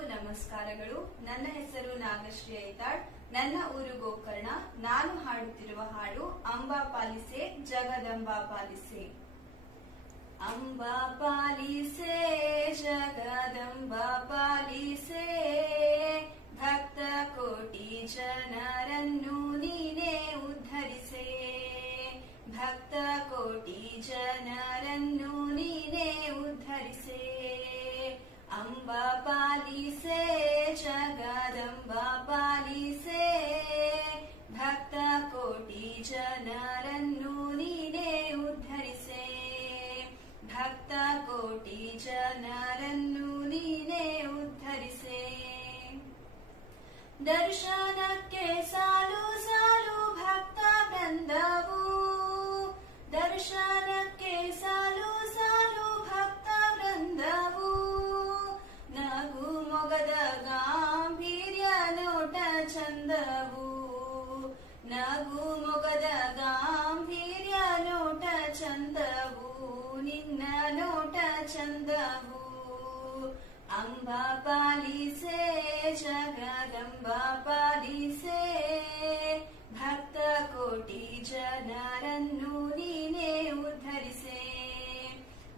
ಎಲ್ಲರಿಗೂ ನಮಸ್ಕಾರಗಳು. ನನ್ನ ಹೆಸರು ನಾಗಶ್ರೀ ಐತಾಳ್. ನನ್ನ ಊರು ಗೋಕರ್ಣ. ನಾನು ಹಾಡುತ್ತಿರುವ ಹಾಡು ಅಂಬಾ ಪಾಲಿಸೆ, ಜಗದಂಬಾ ಪಾಲಿಸೆ. ಅಂಬಾ ಪಾಲಿಸೆ, ಜಗದಂಬಾ ಪಾಲಿಸೆ. ಭಕ್ತ ಕೋಟಿ ಜನರನ್ನು ನೀನೇ ಉದ್ಧರಿಸೆ. ಭಕ್ತ ಕೋಟಿ ಜನರನ್ನು ನೀನೇ ಉದ್ಧರಿಸೆ. ಅಂಬಾ ದರ್ಶನಕ್ಕೆ ಸಾಲು ಸಾಲು ಭಕ್ತ ವೃಂದವು ದರ್ಶನಕ್ಕೆ ಸಾಲು ಸಾಲು ಭಕ್ತ ವೃಂದವು ನಗು ಮೊಗದ ಗಾಂಭೀರ್ಯ ನೋಟ ಚಂದವು ನಗು ಮೊಗದ ಗಾಂಭೀರ್ಯ ನೋಟ ಚಂದವು ನಿನ್ನ ನೋಟ ಚಂದವು ಅಂಬಾ ಪಾಲಿಸೆ ಜಗದಂಬಾ ಪಾಲಿಸೆ ಭಕ್ತ ಕೋಟಿ ಜನರನ್ನು ನೀನೇ ಉದ್ಧರಿಸೆ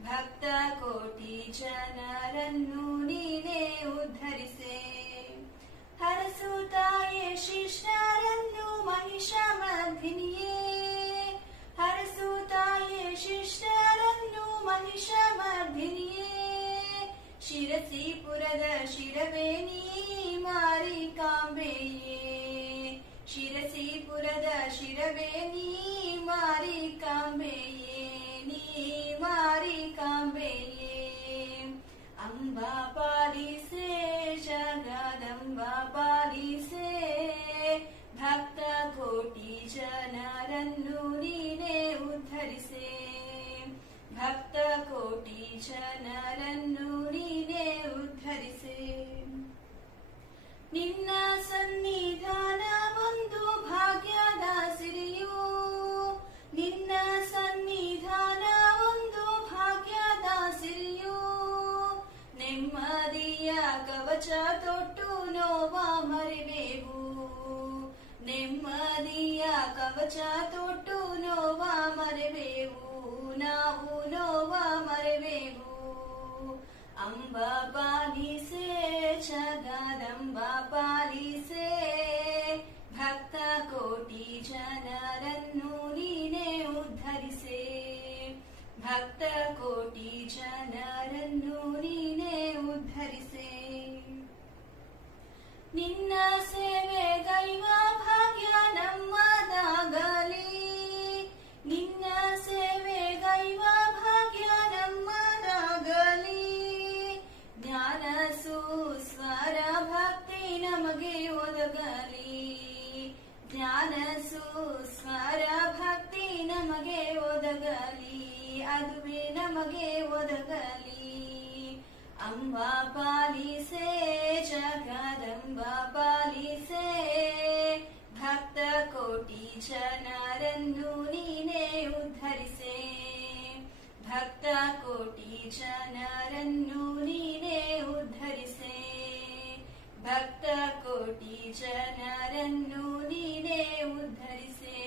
ಭಕ್ತ ಕೋಟಿ ಜನರನ್ನು ನೀನೇ ಉದ್ಧರಿಸೆ ಹರಸುತ್ತಾಯೇ ಶಿಷ್ಟರನ್ನು ಮಹಿಷ ಮರ್ಧಿನಿಯೇ ಹರಸುತ್ತಾಯೇ ಶಿಷ್ಟರನ್ನು ಮಹಿಷ ಮರ್ಧಿನಿಯೇ ಶಿರಸಿಪುರದ ಶಿರವೇ ನೀ ಮಾರಿಕಾಂಬೆಯೇ ಶಿರಸಿಪುರದ ಶಿರವೇ ನೀ ಮಾರಿಕಾಂಬೆಯೇ ನೀ ಮಾರಿಕಾಂಬೆಯೇ ಅಂಬಾ ಪಾಲಿಸೆ ಜಗದಂಬಾ ಪಾಲಿಸೆ ಭಕ್ತ ಕೋಟಿ ಜನರನ್ನು ನೀನೇ ಉದ್ಧರಿಸೆ ಭಕ್ತ ಕೋಟಿ ಜನರನ್ನು ನೀನೇ ಉದ್ಧರಿಸೆ ನಿನ್ನ ಸನ್ನಿಧಾನ ಒಂದು ಭಾಗ್ಯದ ಸಿರಿಯು ನಿನ್ನ ಸನ್ನಿಧಾನ ಒಂದು ಭಾಗ್ಯದ ಸಿರಿಯು ನೆಮ್ಮದಿಯ ಕವಚ ತೊಟ್ಟು ನೋವ ಮರಿವೆವು ನೆಮ್ಮದಿಯ ಕವಚ ತೊಟ್ಟು ನೋವ ಮರೆವೆವು ಅಂಬ ಪಾಲಿಸೆ ಜಗದಂಬ ಪಾಲಿಸೆ ಭಕ್ತ ಕೋಟಿ ಜನರನ್ನು ನೀನೇ ಉದ್ಧರಿಸೆ ಭಕ್ತ ಕೋಟಿ ಜನರನ್ನು ಸುಸ್ವರ ಭಕ್ತಿ ನಮಗೆ ಒದಗಲಿ. ಜ್ಞಾನ ಸುಸ್ವರ ಭಕ್ತಿ ನಮಗೆ ಒದಗಲಿ. ಅದುವೇ ನಮಗೆ ಒದಗಲಿ. ಅಂಬಾ ಪಾಲಿಸೆ, ಜಗದಂಬಾ ಪಾಲಿಸೆ. ಭಕ್ತ ಕೋಟಿ ಜನರನ್ನು ನೀನೇ ಉದ್ಧರಿಸೆ. ಭಕ್ತ ಕೋಟಿ ಜನರನ್ನು ನೀನೇ ಕೋಟಿ ಜನರನ್ನು ನೀನೇ ಉದ್ಧರಿಸೆ